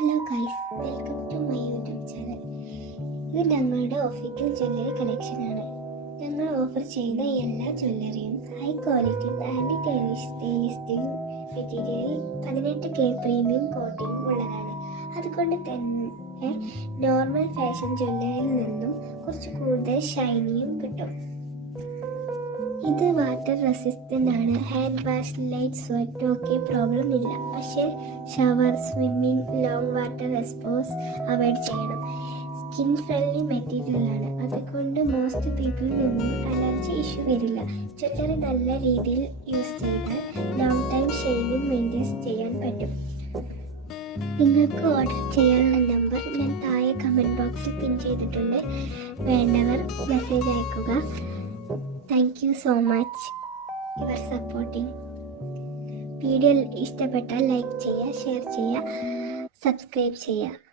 Hello guys, welcome to my YouTube channel. ഇത് ഞങ്ങളുടെ official jewellery കളക്ഷനാണ്. ഞങ്ങൾ ഓഫർ ചെയ്യുന്ന എല്ലാ ജ്വല്ലറിയും ഹൈ ക്വാളിറ്റി ആൻറ്റി സ്റ്റൈലിസ്റ്റിംഗ് മെറ്റീരിയലിൽ 18K പ്രീമിയം കോട്ടിംഗ് ഉള്ളതാണ്. അതുകൊണ്ട് തന്നെ നോർമൽ ഫാഷൻ ജ്വല്ലറിയിൽ നിന്നും കുറച്ച് കൂടുതൽ ഷൈനിയും കിട്ടും. ഇത് വാട്ടർ റെസിസ്റ്റൻ്റ് ആണ്. ഹാൻഡ് വാഷ്, ലൈറ്റ്, സ്വെറ്റ് ഒക്കെ പ്രോബ്ലം ഇല്ല. പക്ഷേ shower, swimming, long water expose avoid ചെയ്യണം. സ്കിൻ ഫ്രണ്ട്ലി മെറ്റീരിയലാണ്. അതുകൊണ്ട് മോസ്റ്റ് പീപ്പിളിൽ നിന്നും അലർജി ഇഷ്യൂ വരില്ല. ജ്വല്ലറി നല്ല രീതിയിൽ യൂസ് ചെയ്താൽ ലോങ് ടൈം ഷൈനിങ് മെയിൻറ്റെയിൻ ചെയ്യാൻ പറ്റും. നിങ്ങൾക്ക് ഓർഡർ ചെയ്യാനുള്ള നമ്പർ ഞാൻ താഴെ കമൻറ്റ് ബോക്സിൽ പിൻ ചെയ്തിട്ടുണ്ട്. വേണ്ടവർ മെസ്സേജ് അയക്കുക. Thank you so much for supporting. Video ഇഷ്ടപ്പെട്ടാൽ ലൈക്ക് ചെയ്യുക, ഷെയർ ചെയ്യുക, സബ്സ്ക്രൈബ് ചെയ്യുക.